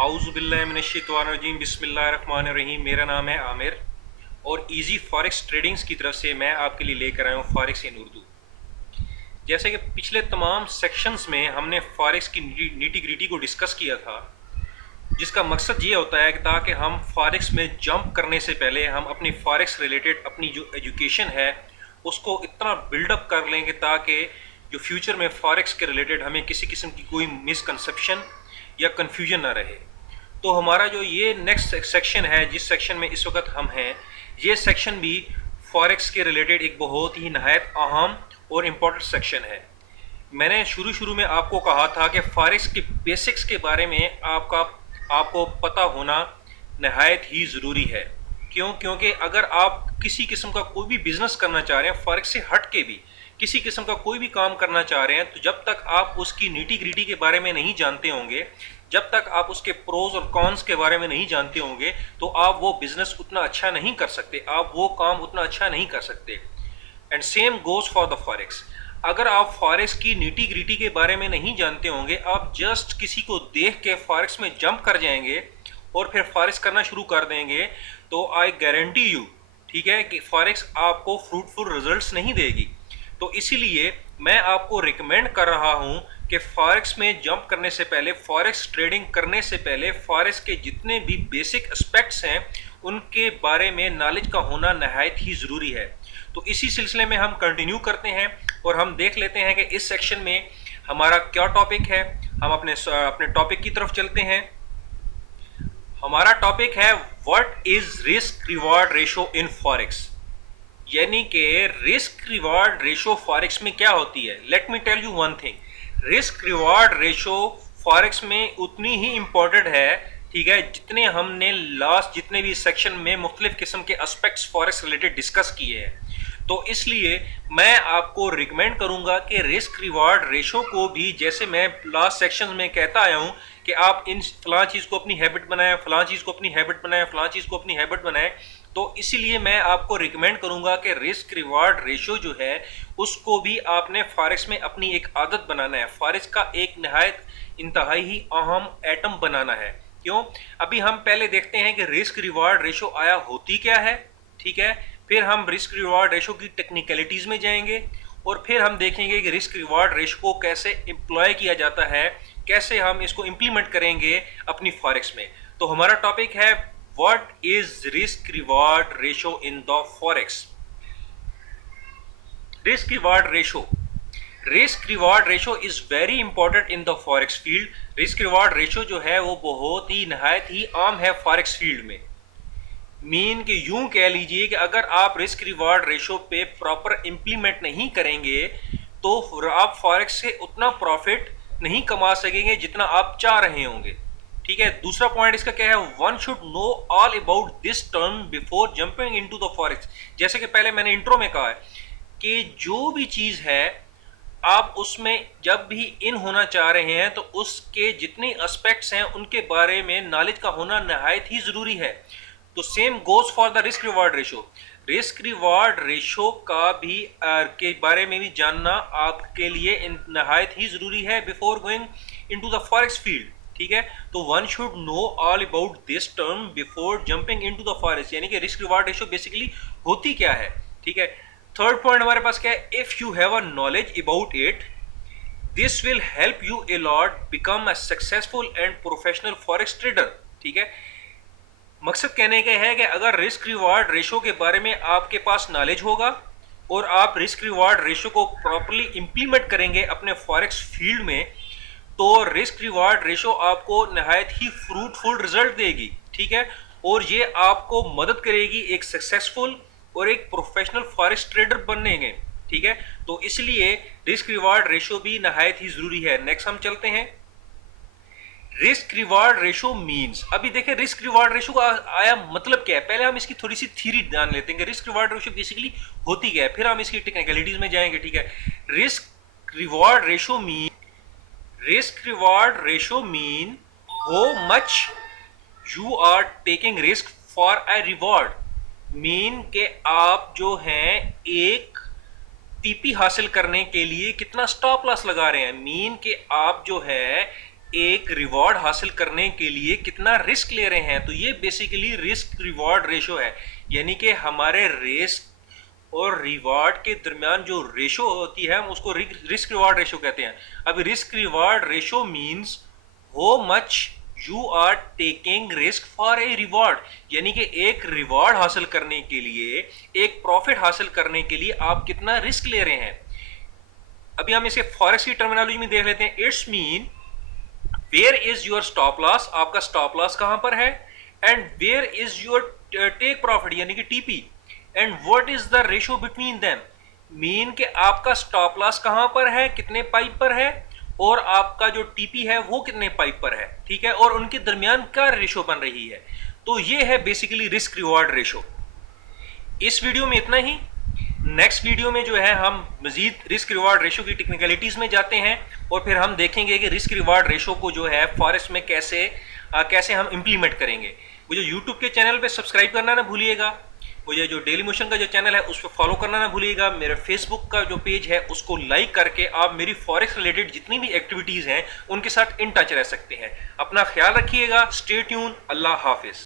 आउज़ुबिल्लाहिमिनश्शैतानिर्रजीम बिस्मिल्लाहिर्रहमानिर्रहीम। मेरा नाम है आमिर और इजी फॉरेक्स ट्रेडिंग्स की तरफ से मैं आपके लिए लेकर आया हूँ फॉरेक्स इन उर्दू। जैसे कि पिछले तमाम सेक्शंस में हमने फॉरेक्स की नीटी ग्रिटी को डिस्कस किया था, जिसका मकसद ये होता है कि ताकि हम फॉरेक्स में जंप करने से पहले हम अपनी फॉरेक्स रिलेटेड अपनी जो एजुकेशन है उसको इतना बिल्डअप कर लें कि ताकि जो फ्यूचर में फॉरेक्स के रिलेटेड हमें किसी किस्म की कोई मिसकंसेप्शन या कन्फ्यूजन ना रहे। तो हमारा जो ये नेक्स्ट सेक्शन है, जिस सेक्शन में इस वक्त हम हैं, ये सेक्शन भी फॉरेक्स के रिलेटेड एक बहुत ही नहायत अहम और इम्पोर्टेंट सेक्शन है। मैंने शुरू में आपको कहा था कि फॉरेक्स के बेसिक्स के बारे में आपको पता होना नहायत ही ज़रूरी है। क्योंकि अगर आप किसी किस्म का कोई भी बिजनेस करना चाह रहे हैं, फॉरेक्स से हट के भी किसी किस्म का कोई भी काम करना चाह रहे हैं, तो जब तक आप उसकी नीटी ग्रिटी के बारे में नहीं जानते होंगे, जब तक आप उसके प्रोज और कॉन्स के बारे में नहीं जानते होंगे, तो आप वो बिजनेस उतना अच्छा नहीं कर सकते, आप वो काम उतना अच्छा नहीं कर सकते। And same goes for the forex. अगर आप फॉरेक्स की नीटी ग्रिटी के बारे में नहीं जानते होंगे, आप जस्ट किसी को देख के फॉरेक्स में जंप कर जाएंगे और फिर फॉरेक्स करना शुरू कर देंगे, तो आई गारंटी यू, ठीक है, कि फॉरेक्स आपको फ्रूटफुल रिजल्ट्स नहीं देगी। तो इसीलिए मैं आपको रिकमेंड कर रहा हूं कि फॉरेक्स में जंप करने से पहले, फॉरेक्स ट्रेडिंग करने से पहले, फॉरेक्स के जितने भी बेसिक एस्पेक्ट्स हैं उनके बारे में नॉलेज का होना नहायत ही ज़रूरी है। तो इसी सिलसिले में हम कंटिन्यू करते हैं और हम देख लेते हैं कि इस सेक्शन में हमारा क्या टॉपिक है। हम अपने टॉपिक की तरफ चलते हैं। हमारा टॉपिक है what is risk reward ratio in forex, यानी कि रिस्क रिवॉर्ड रेशो फॉरेक्स में क्या होती है। Let me tell you one thing, risk reward ratio forex में उतनी ही इंपॉर्टेंट है, ठीक है, जितने हमने लास्ट जितने भी सेक्शन में मुख्तलिफ किस्म के एस्पेक्ट्स फॉरेक्स रिलेटेड डिस्कस किए हैं। तो इसलिए मैं आपको रिकमेंड करूंगा कि रिस्क रिवॉर्ड रेशो को भी, जैसे मैं लास्ट सेक्शन में कहता आया हूं कि आप इन फलां चीज़ को अपनी हैबिट बनाएं, फलां चीज़ को अपनी हैबिट बनाएं, फलां चीज़ को अपनी हैबिट बनाएं, तो इसीलिए मैं आपको रिकमेंड करूंगा कि रिस्क रिवॉर्ड रेशो जो है उसको भी आपने फॉरेक्स में अपनी एक आदत बनाना है, फॉरेक्स का एक नहायत इंतहाई ही अहम एटम बनाना है। क्यों? अभी हम पहले देखते हैं कि रिस्क रिवॉर्ड रेशो आया होती क्या है, ठीक है, फिर हम रिस्क रिवॉर्ड रेशो की टेक्निकलिटीज़ में जाएंगे और फिर हम देखेंगे कि रिस्क रिवॉर्ड रेशो को कैसे एम्प्लॉय किया जाता है, कैसे हम इसको इम्प्लीमेंट करेंगे अपनी फॉरेक्स में। तो हमारा टॉपिक है what is risk reward ratio in the forex. Risk reward ratio, risk reward ratio is very important in the forex field. Risk reward ratio जो है वो बहुत ही नहायत ही आम है फॉरेक्स फील्ड में। मीन कि यूं कह लीजिए कि अगर आप रिस्क रिवॉर्ड रेशो पे प्रॉपर इंप्लीमेंट नहीं करेंगे तो आप फॉरेक्स से उतना प्रॉफिट नहीं कमा सकेंगे जितना आप चाह रहे होंगे, ठीक है। दूसरा पॉइंट इसका क्या है, one should know all about this term before jumping into the forex. जैसे कि पहले मैंने इंट्रो में कहा है कि जो भी चीज़ है आप उसमें जब भी इन होना चाह रहे हैं तो उसके जितने एस्पेक्ट्स हैं उनके बारे में नॉलेज का होना नहायत ही ज़रूरी है। तो same goes for the risk reward ratio. Risk reward ratio का भी के बारे में भी जानना आपके लिए नहायत ही ज़रूरी है before going into the forex field, ठीक है। तो one should know all about this term before jumping into the forex, यानी कि रिस्क रिवॉर्ड रेशो बेसिकली होती क्या है, ठीक है। थर्ड पॉइंट हमारे पास क्या है, if you have a knowledge about it this will help U a lot become a successful and professional forex trader, ठीक है। मकसद कहने का है कि अगर रिस्क रिवॉर्ड रेशो के बारे में आपके पास नॉलेज होगा और आप रिस्क रिवॉर्ड रेशो को प्रॉपर्ली इंप्लीमेंट करेंगे अपने फॉरेक्स फील्ड में, तो रिस्क रिवॉर्ड रेशो आपको नहायत ही फ्रूटफुल रिजल्ट देगी, ठीक है, और ये आपको मदद करेगी एक सक्सेसफुल और एक प्रोफेशनल फॉरेक्स ट्रेडर बनने में, ठीक है। तो इसलिए रिस्क रिवॉर्ड रेशो भी नहायत ही जरूरी है। नेक्स्ट हम चलते हैं, रिस्क रिवॉर्ड रेशो मींस। अभी देखें रिस्क रिवॉर्ड रेशो का आया मतलब क्या है, पहले हम इसकी थोड़ी सी थ्योरी जान लेते हैं कि रिस्क रिवॉर्ड रेशो बेसिकली होती क्या है, फिर हम इसकी टेक्निकलिटीज में जाएंगे, ठीक है। Risk reward ratio mean, risk reward ratio mean how much you are taking risk for a reward. Mean के आप जो हैं एक टीपी हासिल करने के लिए कितना स्टॉप लॉस लगा रहे हैं। मीन के आप जो है एक रिवॉर्ड हासिल करने के लिए कितना रिस्क ले रहे हैं। तो ये बेसिकली रिस्क रिवॉर्ड रेशो है, यानी कि हमारे रिस्क और रिवार्ड के दरमियान जो रेशो होती है हम उसको रिस्क रिवार्ड रेशो कहते हैं। अब risk reward ratio means how much you are taking risk for a reward, यानी कि एक रिवॉर्ड हासिल करने के लिए, एक प्रॉफिट हासिल करने के लिए आप कितना रिस्क ले रहे हैं। अभी हम इसे फॉरेक्स की टर्मिनोलॉजी में देख लेते हैं। It's mean where is your stop loss, आपका स्टॉप लॉस कहां पर है, and where is your take profit यानी कि TP, and what is the ratio between them. Mean कि आपका स्टॉप लॉस कहां पर है, कितने पाइप पर है, और आपका जो टीपी है वो कितने पाइप पर है, ठीक है, और उनके दरमियान क्या रेशो बन रही है। तो ये है बेसिकली रिस्क रिवॉर्ड रेशो। इस वीडियो में इतना ही। नेक्स्ट वीडियो में जो है हम मजीद रिस्क रिवार्ड रेशो की टेक्निकलिटीज में जाते हैं और फिर हम देखेंगे कि रिस्क रिवार्ड रेशो को जो है फॉरेक्स में कैसे हम इंप्लीमेंट करेंगे। मुझे यूट्यूब के चैनल पे सब्सक्राइब करना ना भूलिएगा, मुझे जो डेली मोशन का जो चैनल है उस पर फॉलो करना ना भूलिएगा, मेरे फेसबुक का जो पेज है उसको लाइक करके आप मेरी फॉरेक्स रिलेटेड जितनी भी एक्टिविटीज़ हैं उनके साथ इन टच रह सकते हैं। अपना ख्याल रखिएगा। Stay tune. अल्लाह हाफिज़।